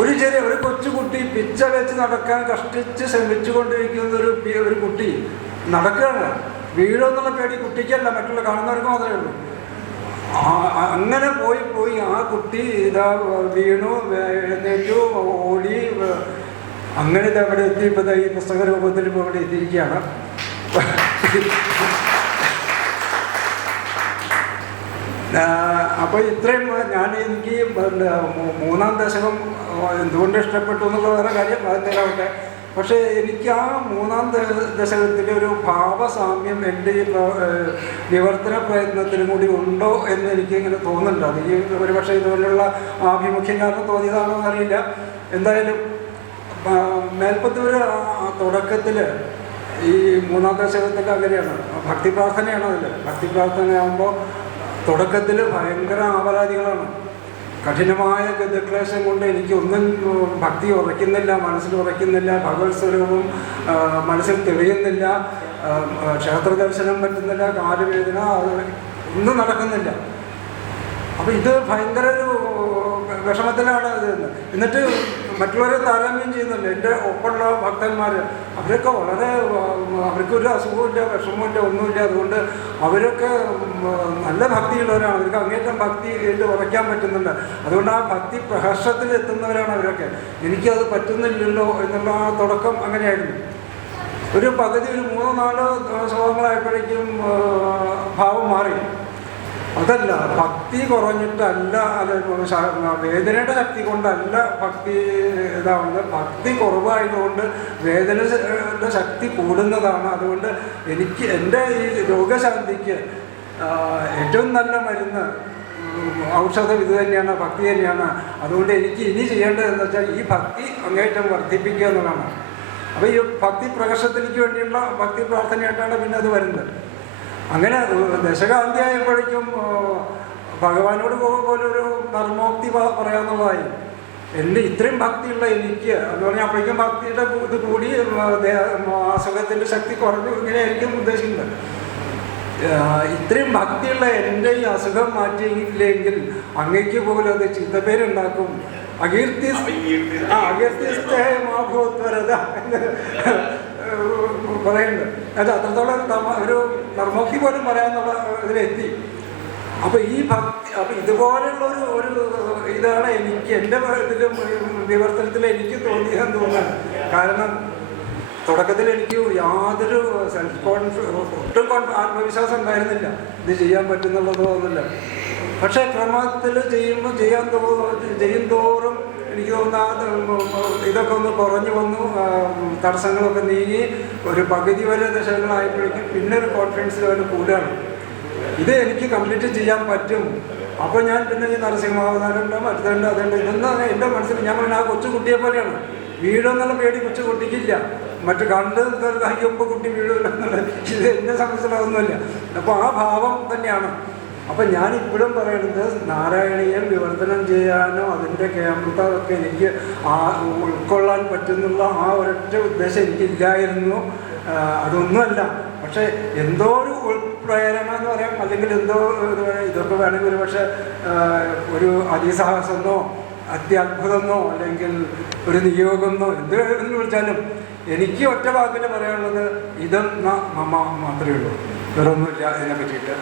ഒരു കൊച്ചുകുട്ടി പിച്ച വെച്ച് നടക്കാൻ കഷ്ടിച്ച് ശ്രമിച്ചുകൊണ്ടിരിക്കുന്ന ഒരു കുട്ടി നടക്കുകയാണ്. വീഴെന്നുള്ള പേടി കുട്ടിക്കല്ല, മറ്റുള്ള കാണുന്നവർക്ക് മാത്രമേ ഉള്ളൂ. അങ്ങനെ പോയി ആ കുട്ടി ഇതാ വീണു, എഴുന്നേറ്റു, ഓടി, അങ്ങനെ ഇതവിടെ എത്തി. ഇപ്പോൾ ഈ പുസ്തക രൂപത്തിൽ ഇപ്പോൾ ഇവിടെ എത്തിയിരിക്കുകയാണ്. അപ്പോൾ ഇത്രയും എനിക്ക് മൂന്നാം ദശകം എന്തുകൊണ്ട് ഇഷ്ടപ്പെട്ടു എന്നുള്ള വേറെ കാര്യം അതിനാവട്ടെ. പക്ഷേ എനിക്ക് ആ മൂന്നാം ദശകത്തിലെ ഒരു ഭാവസാമ്യം എൻ്റെ ഈ വിവർത്തന പ്രയത്നത്തിനും കൂടി ഉണ്ടോ എന്ന് എനിക്ക് ഇങ്ങനെ തോന്നുന്നുണ്ട്. അത് ഈ ഒരുപക്ഷെ ഇതുപോലുള്ള ആഭിമുഖ്യം കാരണം തോന്നിയതാണോ എന്നറിയില്ല. എന്തായാലും മേൽപ്പത്തൂർ തുടക്കത്തിൽ ഈ മൂന്നാം ദശകത്തിൽ അങ്ങനെയാണ്, ഭക്തി പ്രാർത്ഥനയാണ്. അതിൽ ഭക്തി പ്രാർത്ഥനയാകുമ്പോൾ തുടക്കത്തിൽ ഭയങ്കര ആപരാധികളാണ്. കഠിനമായ ഗതക്ലേശം കൊണ്ട് എനിക്കൊന്നും ഭക്തി ഉറയ്ക്കുന്നില്ല, മനസ്സിൽ ഉറയ്ക്കുന്നില്ല, ഭഗവത് സ്വരൂപം മനസ്സിൽ തെളിയുന്നില്ല, ക്ഷേത്ര ദർശനം പറ്റുന്നില്ല, കാലുവേദന, ഒന്നും നടക്കുന്നില്ല. അപ്പോൾ ഇത് ഭയങ്കര ഒരു വിഷമത്തിലാണ് ഇത്. എന്നിട്ട് മറ്റുള്ളവരെ താരതമ്യം ചെയ്യുന്നുണ്ട്. എൻ്റെ ഒപ്പമുള്ള ഭക്തന്മാർ അവരൊക്കെ അവർക്കൊരു അസുഖമില്ല, വിഷമമില്ല, ഒന്നുമില്ല. അതുകൊണ്ട് അവരൊക്കെ നല്ല ഭക്തിയുള്ളവരാണ്. അവർക്ക് അങ്ങേറ്റം ഭക്തിയിൽ ഉറയ്ക്കാൻ പറ്റുന്നുണ്ട്. അതുകൊണ്ട് ആ ഭക്തി പ്രഹർഷത്തിൽ എത്തുന്നവരാണ് അവരൊക്കെ. എനിക്കത് പറ്റുന്നില്ലല്ലോ എന്നുള്ള ആ തുടക്കം അങ്ങനെയായിരുന്നു. ഒരു പകുതി ഒരു 3-4 ശ്ലോകങ്ങളായപ്പോഴേക്കും ഭാവം മാറി. അതല്ല, ഭക്തി കുറഞ്ഞിട്ടല്ല, അത് വേദനയുടെ ശക്തി കൊണ്ടല്ല ഭക്തി ഇതാവുന്നത്. ഭക്തി കുറവായതുകൊണ്ട് വേദനയുടെ ശക്തി കൂടുന്നതാണ്. അതുകൊണ്ട് എൻ്റെ ഈ രോഗശാന്തിക്ക് ഏറ്റവും നല്ല മരുന്ന് ഔഷധം ഇത് തന്നെയാണ്, ഭക്തി തന്നെയാണ്. അതുകൊണ്ട് എനിക്ക് ഇനി ചെയ്യേണ്ടതെന്ന് വെച്ചാൽ ഈ ഭക്തി അങ്ങേറ്റം വർദ്ധിപ്പിക്കുക എന്നുള്ളതാണ്. അപ്പോൾ ഈ ഭക്തി പ്രകർഷത്തിലേക്ക് വേണ്ടിയുള്ള ഭക്തി പ്രാർത്ഥനയായിട്ടാണ് പിന്നെ അത് വരുന്നത്. അങ്ങനെ ദശകാന്തിയായപ്പോഴേക്കും ഭഗവാനോട് പോലൊരു നർമ്മോക്തി പറയാന്നുള്ളതായി. എൻ്റെ ഇത്രയും ഭക്തിയുള്ള എനിക്ക് എന്ന് പറഞ്ഞാൽ അപ്പോഴേക്കും ഭക്തിയുടെ ഇത് കൂടി അസുഖത്തിൻ്റെ ശക്തി കുറഞ്ഞു, ഇങ്ങനെ എനിക്കും ഉദ്ദേശിക്കുന്നത്. ഇത്രയും ഭക്തിയുള്ള എൻ്റെ ഈ അസുഖം മാറ്റിയില്ലെങ്കിൽ അങ്ങേക്ക് പോലും അത് ചീത്തപ്പേരുണ്ടാക്കും. അകീർത്തിസ്തേമാഭൂത്വരത എന്ന് പറയുന്നുണ്ട്. അത് അത്രത്തോളം ഒരു നർമ്മോക്തി പോലും പറയാനുള്ള ഇതിലെത്തി. അപ്പോൾ ഈ ഭക്തി, അപ്പോൾ ഇതുപോലുള്ള ഒരു ഇതാണ് എനിക്ക് എൻ്റെ ഇതിലും വിവർത്തനത്തിൽ എനിക്ക് തോന്നിയതെന്ന് തോന്നുന്നത്. കാരണം തുടക്കത്തിൽ എനിക്ക് യാതൊരു ഒട്ടും ആത്മവിശ്വാസം ഉണ്ടായിരുന്നില്ല, ഇത് ചെയ്യാൻ പറ്റുന്നുള്ളത് തോന്നുന്നില്ല. പക്ഷേ ക്രമത്തിൽ ചെയ്യും തോറും എനിക്ക് തോന്നുന്ന ഇതൊക്കെ ഒന്ന് കുറഞ്ഞു വന്നു, തടസ്സങ്ങളൊക്കെ നീങ്ങി ഒരു പകുതി വരെ ദശകളായപ്പോഴേക്കും പിന്നെ ഒരു കോൺഫിഡൻസിൽ അവർ കൂടുകയാണ്. ഇത് എനിക്ക് കംപ്ലീറ്റ് ചെയ്യാൻ പറ്റും. അപ്പോൾ ഞാൻ പിന്നെ ഈ നരസിംഹാവതാരമുണ്ട്, മറ്റതുണ്ട്, അതുണ്ട്, ഇതൊന്നും എൻ്റെ മനസ്സിൽ ഞാൻ പറഞ്ഞ ആ കൊച്ചുകുട്ടിയെ പോലെയാണ്. വീഴെന്നുള്ള പേടി കൊച്ചുകുട്ടിക്കില്ല. മറ്റു കണ്ട് കയ്യൊപ്പം കുട്ടി വീഴുമെന്നുള്ളത് ഇത് എന്നെ സംബന്ധിച്ചിടത്തൊന്നുമില്ല. അപ്പോൾ ആ ഭാവം തന്നെയാണ്. അപ്പം ഞാനിപ്പോഴും പറയുന്നത് നാരായണീയം വിവർത്തനം ചെയ്യാനോ അതിൻ്റെ കേന്ദ്രത്തൊക്കെ എനിക്ക് ഉൾക്കൊള്ളാൻ പറ്റുന്നുള്ള ആ ഒരൊറ്റ ഉദ്ദേശം എനിക്കില്ലായിരുന്നു. അതൊന്നുമല്ല. പക്ഷേ എന്തോ ഒരു ഉൾപ്രേരണ എന്ന് പറയാം, അല്ലെങ്കിൽ എന്തോ ഇതൊക്കെ വേണമെങ്കിൽ ഒരു പക്ഷേ ഒരു അതിസാഹസമെന്നോ അത്യത്ഭുതമെന്നോ അല്ലെങ്കിൽ ഒരു നിയോഗമെന്നോ എന്ത് എന്ന് വിളിച്ചാലും എനിക്ക് ഒറ്റ വാക്കിൽ പറയാനുള്ളത് ഇതെന്ന മമ മാത്രമേ ഉള്ളൂ. വേറൊന്നുമില്ല ഇതിനെ പറ്റിയിട്ട്.